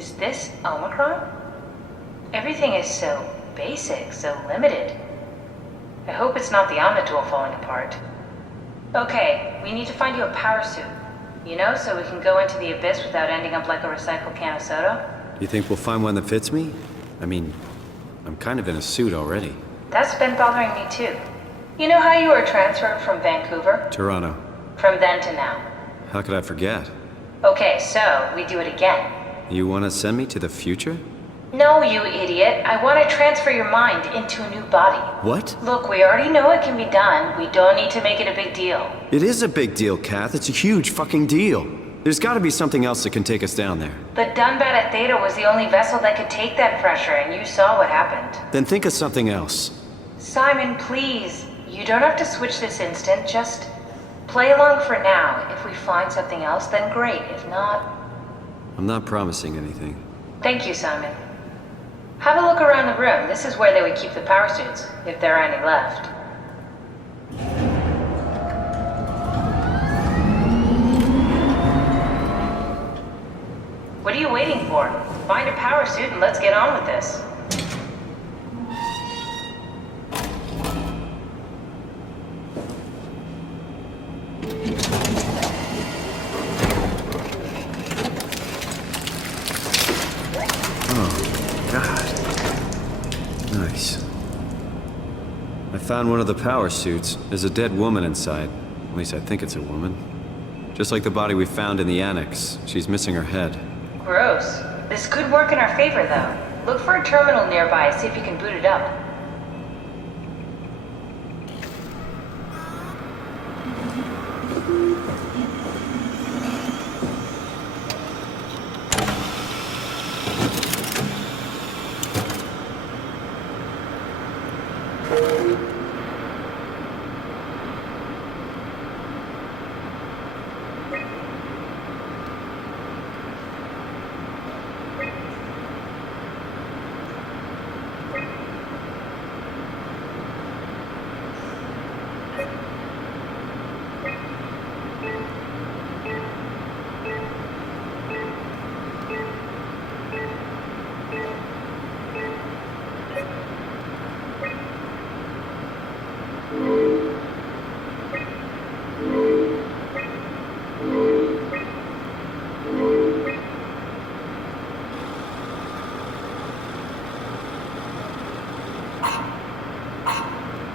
Is this Omicron? Everything is so basic, so limited. I hope it's not the Omnitool falling apart. Okay, we need to find you a power suit. You know, so we can go into the abyss without ending up like a recycled can of soda. You think we'll find one that fits me? I mean, I'm kind of in a suit already. That's been bothering me too. You know how you were transferred from Vancouver? Toronto. From then to now. How could I forget? Okay, so we do it again. You want to send me to the future? No, you idiot. I want to transfer your mind into a new body. What? Look, we already know it can be done. We don't need to make it a big deal. It is a big deal, Kath. It's a huge fucking deal. There's got to be something else that can take us down there. The Dunbat at Theta was the only vessel that could take that pressure, and you saw what happened. Then think of something else. Simon, please. You don't have to switch this instant. Just play along for now. If we find something else, then great. If not... I'm not promising anything. Thank you, Simon. Have a look around the room. This is where they would keep the power suits, if there are any left. What are you waiting for? Find a power suit and let's get on with this. Nice. I found one of the power suits. There's a dead woman inside. At least I think it's a woman. Just like the body we found in the annex. She's missing her head. Gross. This could work in our favor, though. Look for a terminal nearby, see if you can boot it up.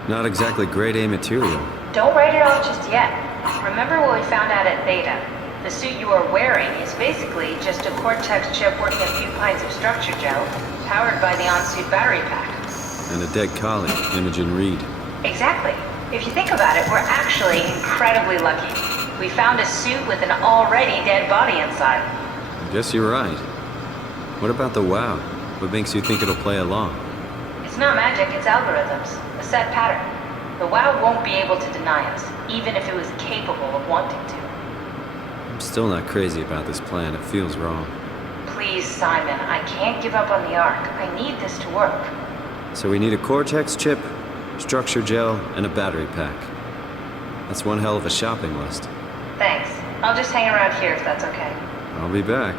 Not exactly grade A material. Don't write it off just yet. Remember what we found out at Theta? The suit you are wearing is basically just a Cortex chip working a few pints of structure gel, powered by the on-suit battery pack. And a dead collie, Imogen Reed. Exactly. If you think about it, we're actually incredibly lucky. We found a suit with an already dead body inside. I guess you're right. What about the WoW? What makes you think it'll play along? It's not magic, it's algorithms. A set pattern. The WoW won't be able to deny us, even if it was capable of wanting to. I'm still not crazy about this plan. It feels wrong. Please, Simon, I can't give up on the Ark. I need this to work. So we need a Cortex chip, structure gel, and a battery pack. That's one hell of a shopping list. Thanks. I'll just hang around here if that's okay. I'll be back.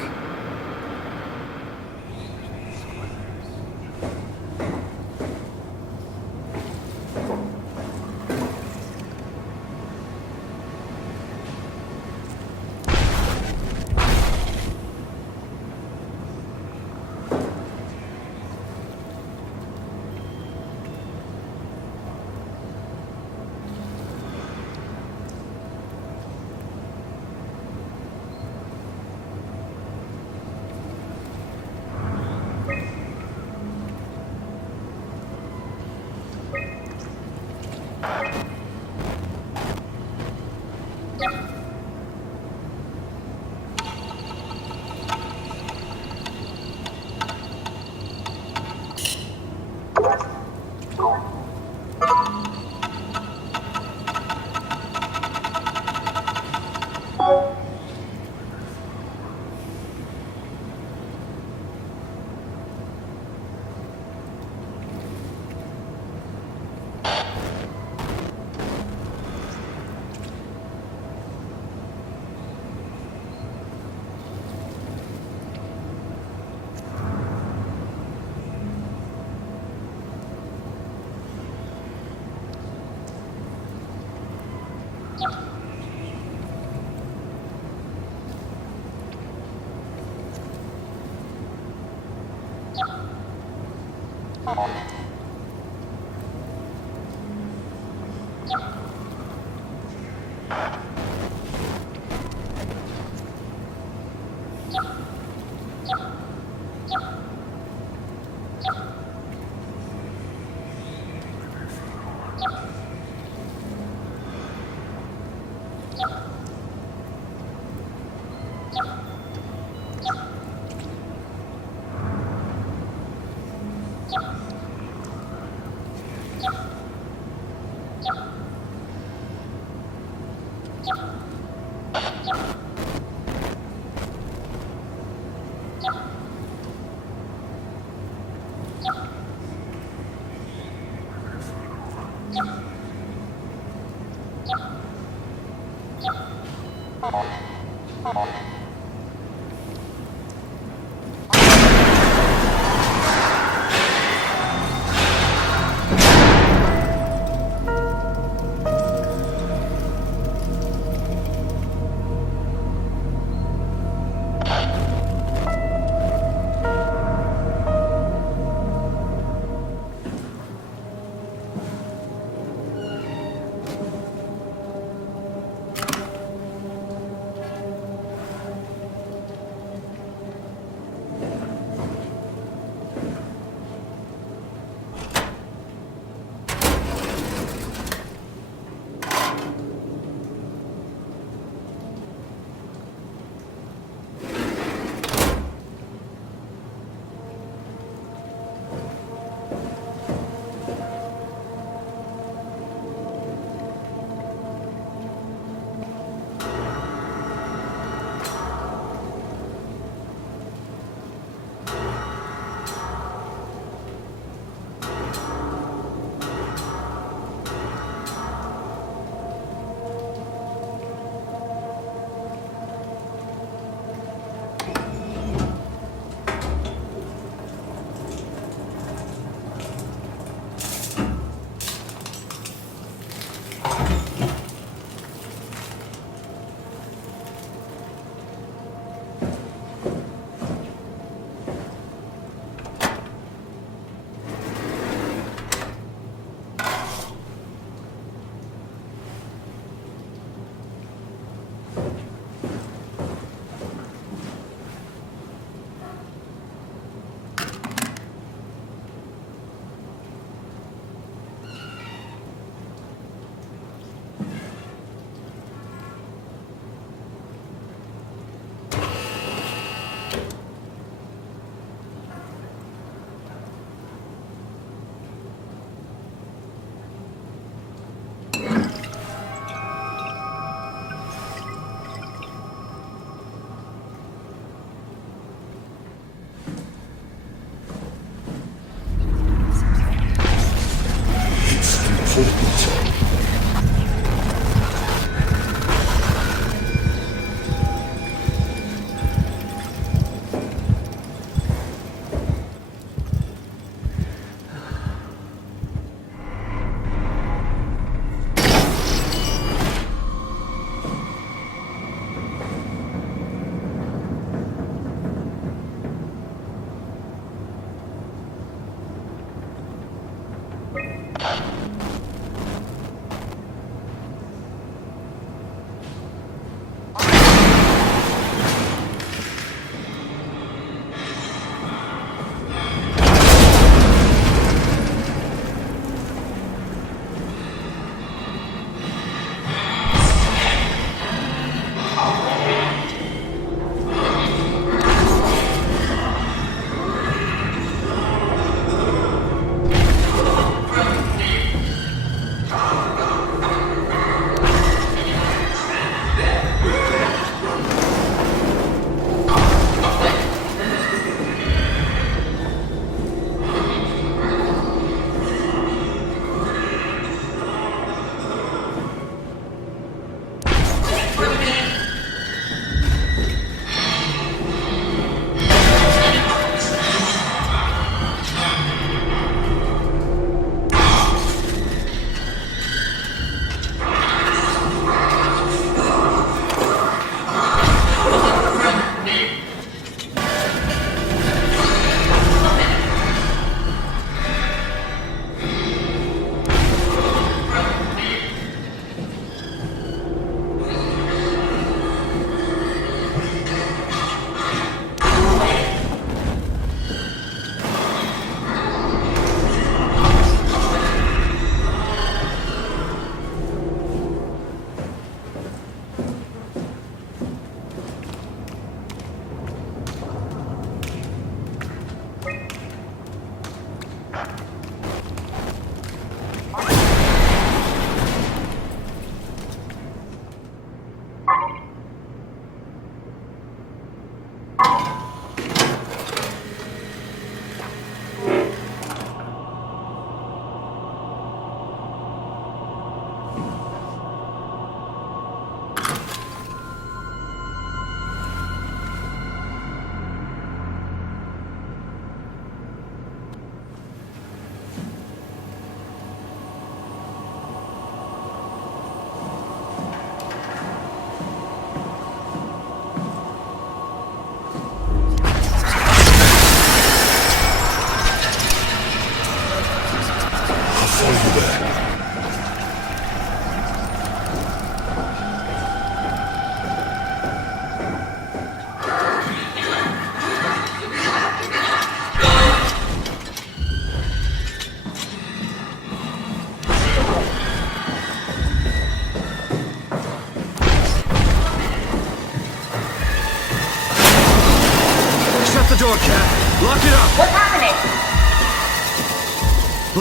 Lock it up! What's happening?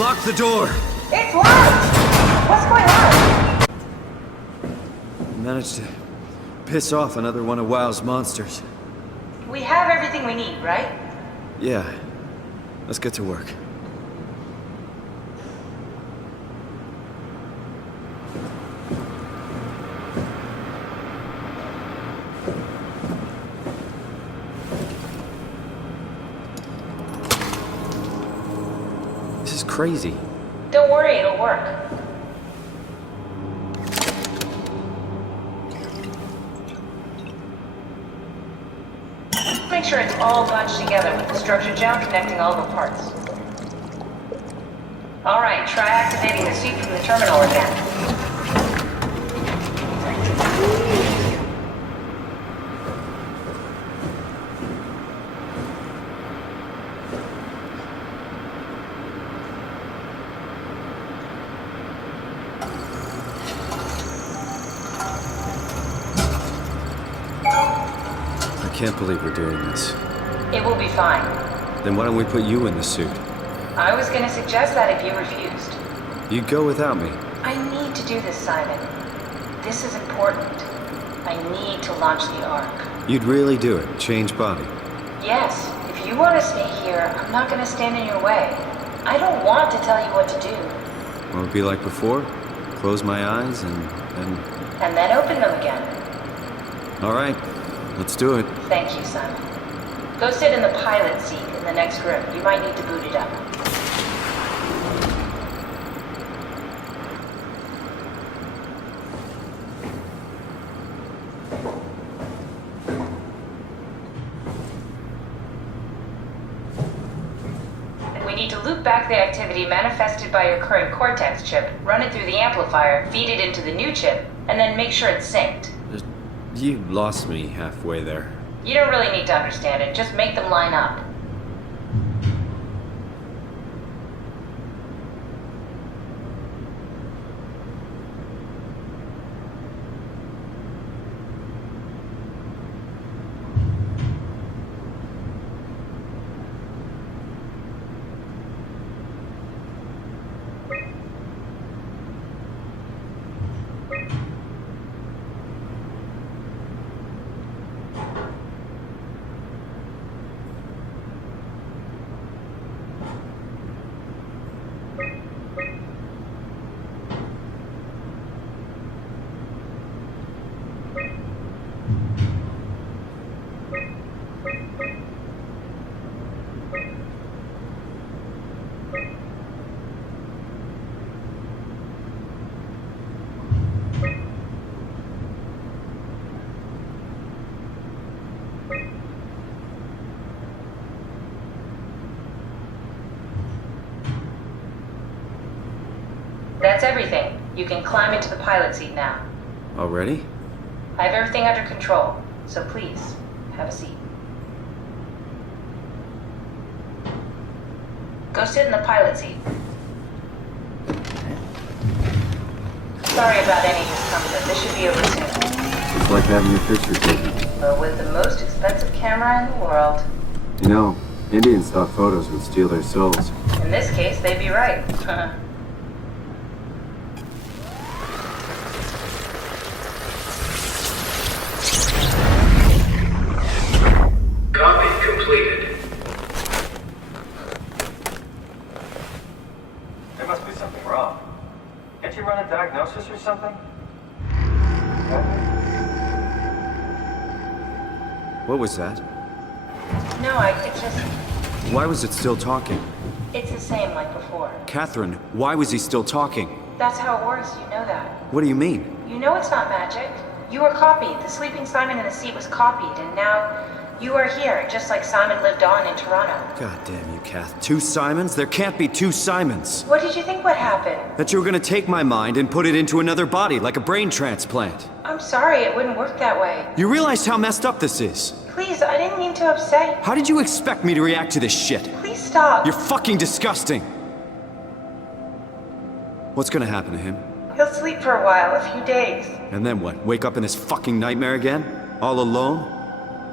Lock the door! It's locked! What's going on? I managed to piss off another one of WoW's monsters. We have everything we need, right? Yeah. Let's get to work. This is crazy. Don't worry, it'll work. Make sure it's all bunched together with the structure gel connecting all the parts. Alright, try activating the suit from the terminal again. I can't believe we're doing this. It will be fine. Then why don't we put you in the suit? I was gonna suggest that if you refused. You'd go without me. I need to do this, Simon. This is important. I need to launch the Ark. You'd really do it? Change body? Yes, if you want to stay here, I'm not gonna stand in your way. I don't want to tell you what to do. Will it be like before? Close my eyes and And then open them again. Alright, let's do it. Thank you, Simon. Go sit in the pilot seat in the next room. You might need to boot it up. We need to loop back the activity manifested by your current Cortex chip, run it through the amplifier, feed it into the new chip, and then make sure it's synced. You lost me halfway there. You don't really need to understand it, just make them line up. That's everything. You can climb into the pilot seat now. Already? I have everything under control, so please, have a seat. Go sit in the pilot seat. Sorry about any discomfort. This should be over soon. It's like having your picture taken. But with the most expensive camera in the world. You know, Indian stock photos would steal their souls. In this case, they'd be right. Copy completed. There must be something wrong. Can't you run a diagnosis or something? What was that? No, it just... Why was it still talking? It's the same like before. Catherine, why was he still talking? That's how it works, you know that. What do you mean? You know it's not magic. You were copied. The sleeping Simon in the seat was copied, and now you are here, just like Simon lived on in Toronto. God damn you, Kath. 2 Simons? There can't be 2 Simons. What did you think would happen? That you were gonna take my mind and put it into another body, like a brain transplant. I'm sorry, it wouldn't work that way. You realize how messed up this is? Please, I didn't mean to upset you. How did you expect me to react to this shit? Please stop. You're fucking disgusting. What's gonna happen to him? He'll sleep for a while, a few days. And then what? Wake up in this fucking nightmare again? All alone?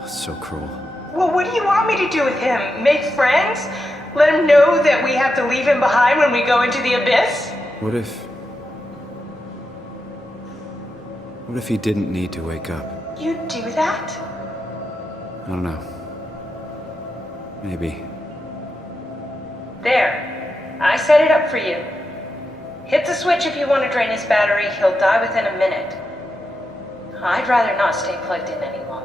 So cruel. Well, what What do you want me to do with him? Make friends? Let him know that we have to leave him behind when we go into the abyss? What if he didn't need to wake up? You'd do that? I don't know. Maybe. There. I set it up for you. Hit the switch if you want to drain his battery. He'll die within a minute. I'd rather not stay plugged in any longer.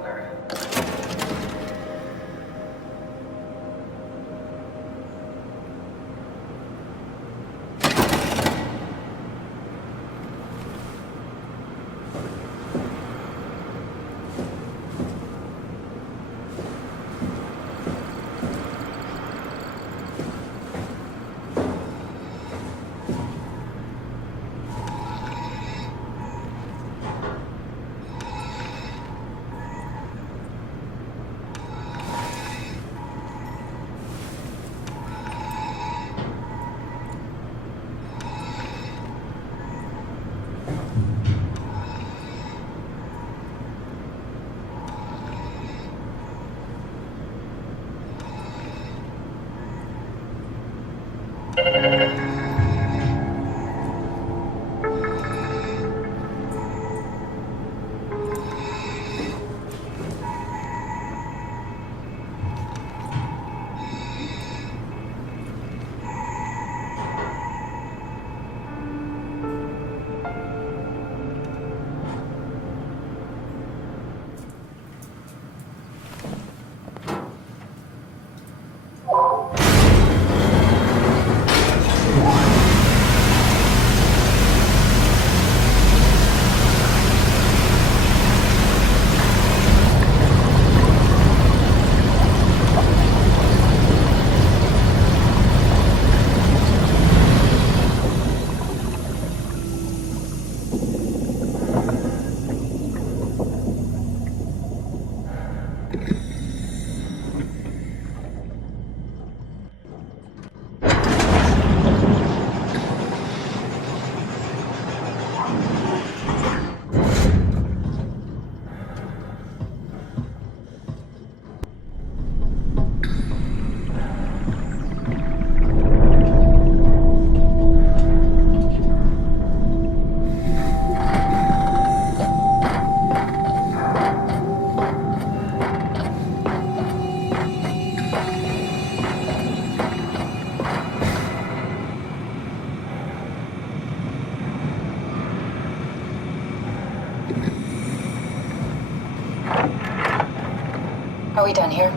Are we done here?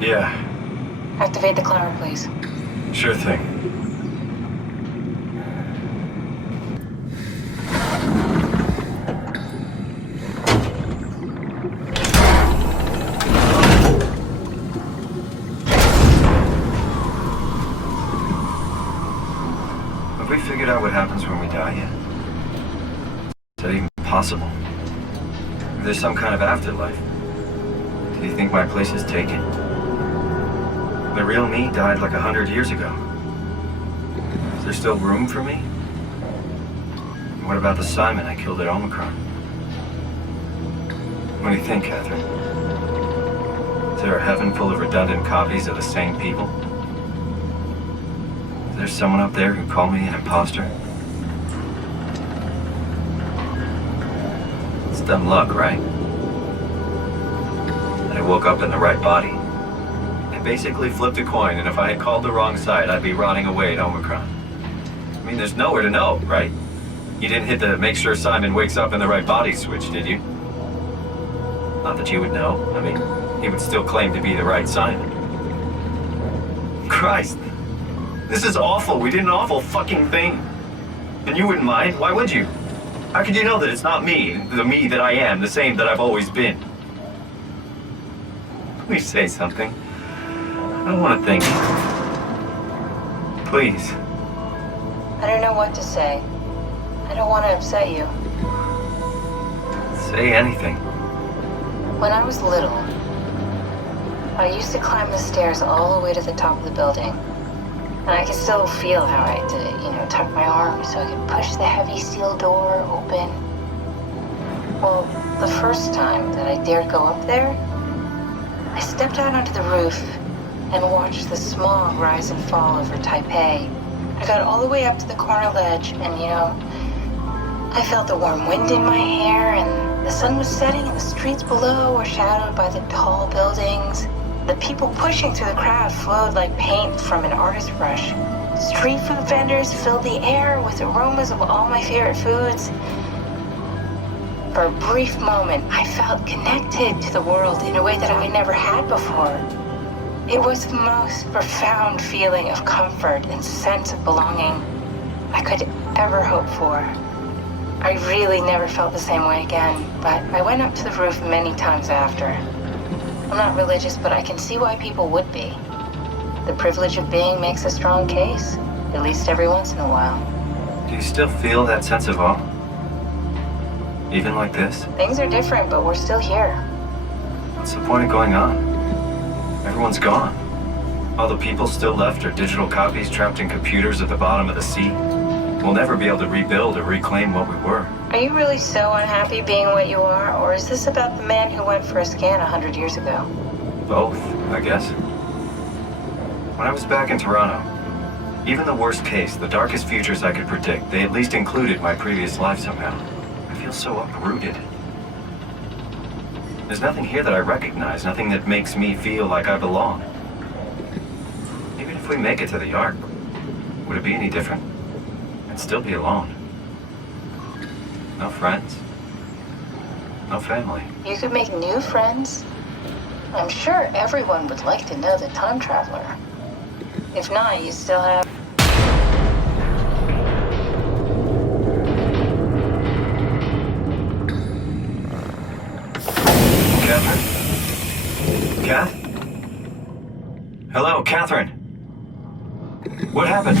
Yeah, Activate the climber, please. sure thing. Have we figured out what happens when we die yet? Is that even possible? If there's some kind of afterlife, do you think my place is taken? The real me died like 100 years ago. Is there still room for me? And what about the Simon I killed at Omicron? What do you think, Catherine? Is there a heaven full of redundant copies of the same people? Is there someone up there who called me an imposter? It's dumb luck, right? I woke up in the right body. I basically flipped a coin, and if I had called the wrong side, I'd be rotting away at Omicron. I mean, there's nowhere to know, right? You didn't hit the make sure Simon wakes up in the right body switch, did you? Not that you would know. I mean, he would still claim to be the right Simon. Christ. This is awful. We did an awful fucking thing. And you wouldn't mind. Why would you? How could you know that it's not me, the me that I am, the same that I've always been? Please say something. I don't want to think. Please. I don't know what to say. I don't want to upset you. Say anything. When I was little, I used to climb the stairs all the way to the top of the building. And I could still feel how I had to, tuck my arm so I could push the heavy steel door open. Well, the first time that I dared go up there, I stepped out onto the roof and watched the smog rise and fall over Taipei. I got all the way up to the corner ledge, and I felt the warm wind in my hair, and the sun was setting, and the streets below were shadowed by the tall buildings. The people pushing through the crowd flowed like paint from an artist's brush. Street food vendors filled the air with aromas of all my favorite foods. For a brief moment, I felt connected to the world in a way that I never had before. It was the most profound feeling of comfort and sense of belonging I could ever hope for. I really never felt the same way again, but I went up to the roof many times after. I'm not religious, but I can see why people would be. The privilege of being makes a strong case, at least every once in a while. Do you still feel that sense of awe? Even like this? Things are different, but we're still here. What's the point of going on? Everyone's gone. All the people still left are digital copies trapped in computers at the bottom of the sea. We'll never be able to rebuild or reclaim what we were. Are you really so unhappy being what you are, or is this about the man who went for a scan 100 years ago? Both, I guess. When I was back in Toronto, even the worst case, the darkest futures I could predict, they at least included my previous life somehow. I feel so uprooted. There's nothing here that I recognize, nothing that makes me feel like I belong. Even if we make it to the Ark, would it be any different? I'd still be alone. No friends. No family. You could make new friends. I'm sure everyone would like to know the time traveler. If not, you still have... Catherine? Kath? Hello, Catherine. What happened?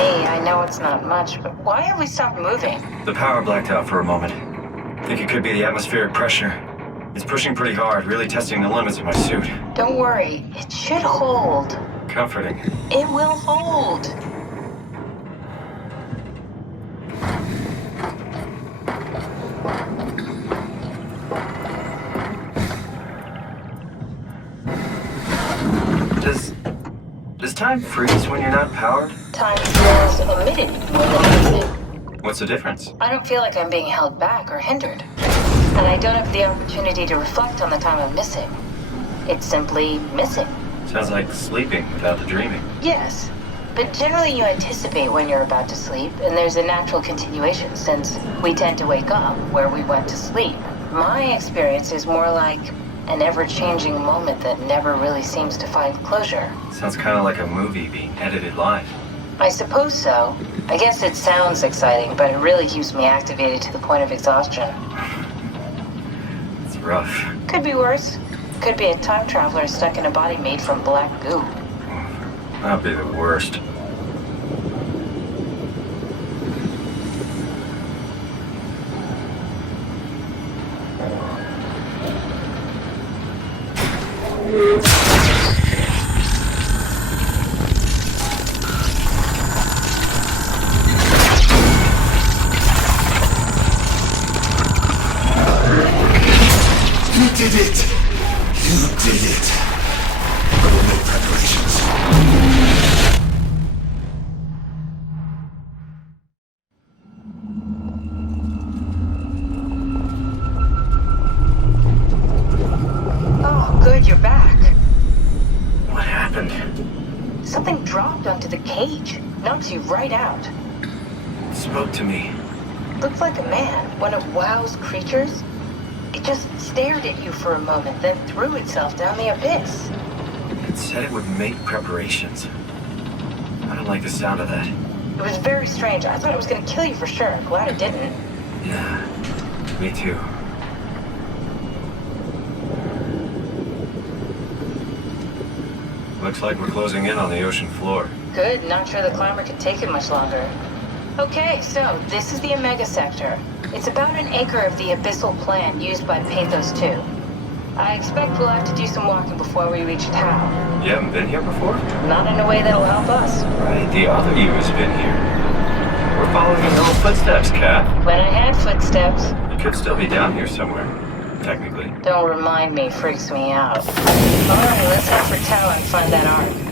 I know it's not much, but why have we stopped moving? The power blacked out for a moment. Think it could be the atmospheric pressure. It's pushing pretty hard, really testing the limits of my suit. Don't worry, it should hold. Comforting. It will hold. Does time freeze when you're not powered? Time feels omitted more than anything. What's the difference? I don't feel like I'm being held back or hindered. And I don't have the opportunity to reflect on the time I'm missing. It's simply missing. Sounds like sleeping without the dreaming. Yes, but generally you anticipate when you're about to sleep, and there's a natural continuation since we tend to wake up where we went to sleep. My experience is more like an ever-changing moment that never really seems to find closure. Sounds kind of like a movie being edited live. I suppose so. I guess it sounds exciting, but it really keeps me activated to the point of exhaustion. It's rough. Could be worse. Could be a time traveler stuck in a body made from black goo. That'd be the worst. You did it! You did it! I will make preparations. Oh, good, you're back. What happened? Something dropped onto the cage. Knocks you right out. It spoke to me. Looked like a man, one of WoW's creatures. It just stared at you for a moment, then threw itself down the abyss. It said it would make preparations. I don't like the sound of that. It was very strange. I thought it was going to kill you for sure. Glad it didn't. Yeah, me too. Looks like we're closing in on the ocean floor. Good. Not sure the climber could take it much longer. Okay, so this is the Omega Sector. It's about an acre of the abyssal plant used by Pathos 2. I expect we'll have to do some walking before we reach town. You haven't been here before? Not in a way that'll help us. Right, the other you has been here. We're following your little footsteps, Kat. When I had footsteps. You could still be down here somewhere, technically. Don't remind me, freaks me out. Alright, let's head for town and find that ark.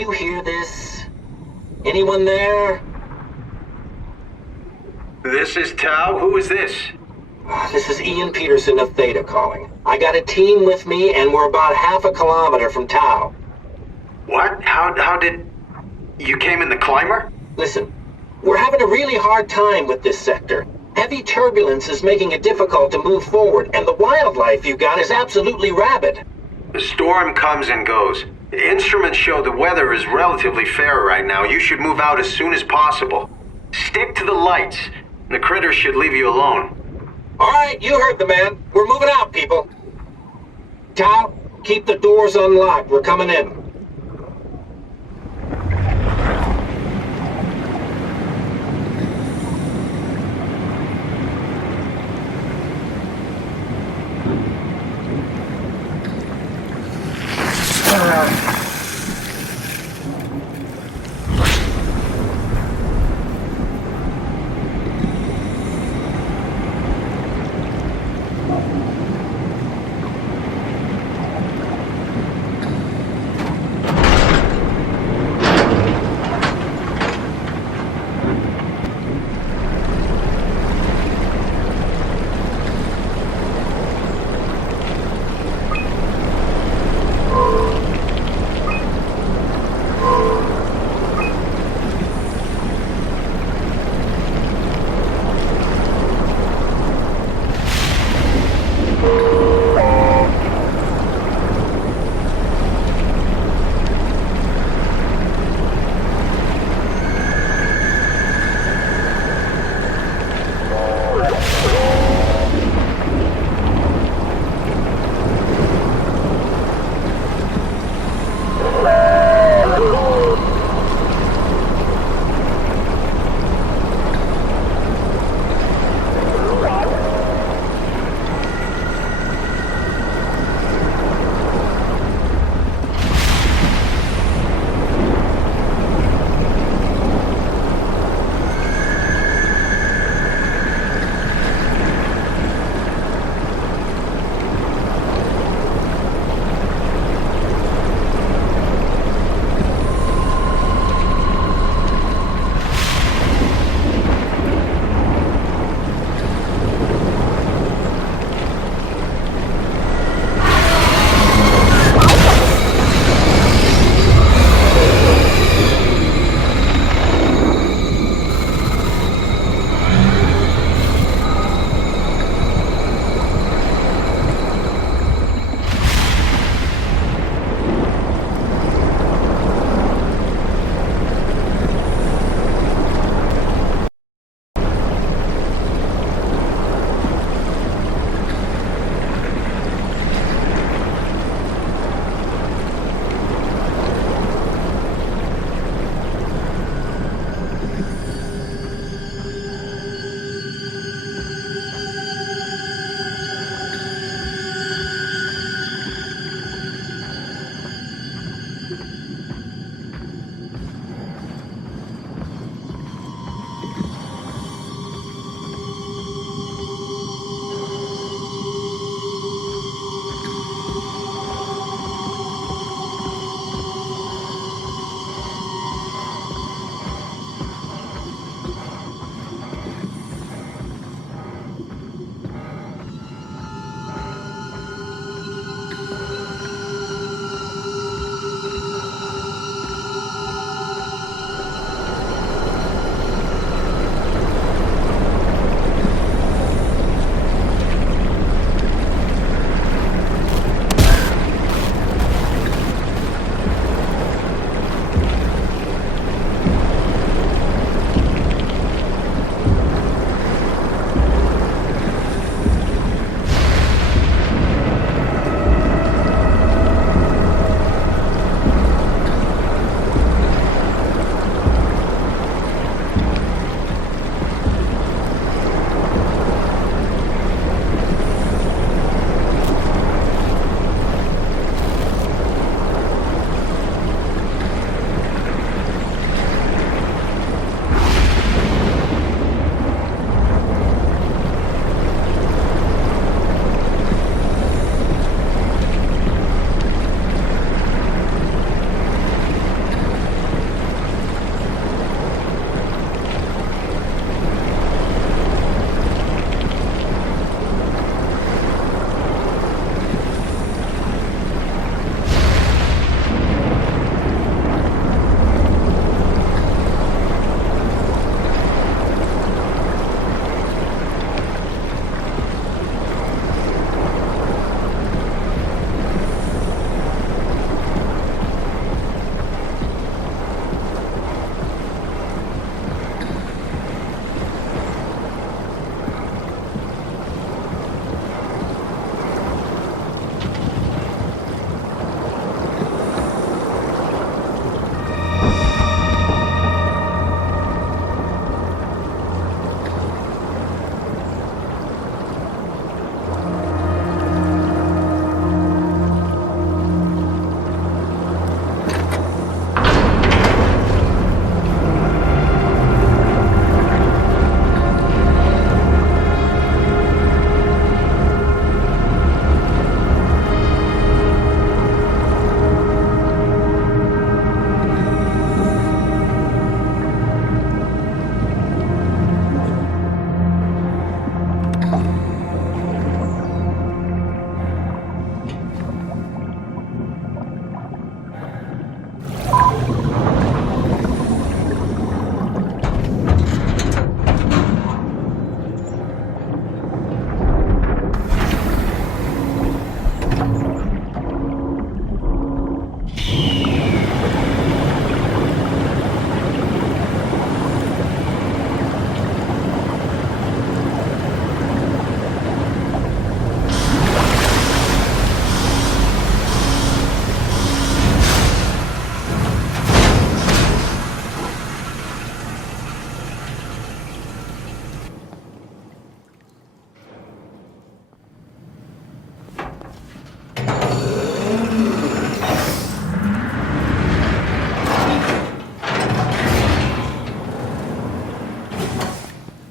you hear this? Anyone there? This is Tau. Who is this? This is Ian Peterson of Theta calling. I got a team with me, and we're about half a kilometer from Tau. What? How did... You came in the climber? Listen, we're having a really hard time with this sector. Heavy turbulence is making it difficult to move forward, and the wildlife you got is absolutely rabid. The storm comes and goes. Instruments show the weather is relatively fair right now. You should move out as soon as possible. Stick to the lights. The critters should leave you alone. All right, you heard the man. We're moving out, people. Tau, keep the doors unlocked. We're coming in.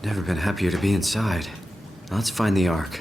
Never been happier to be inside. Now let's find the Ark.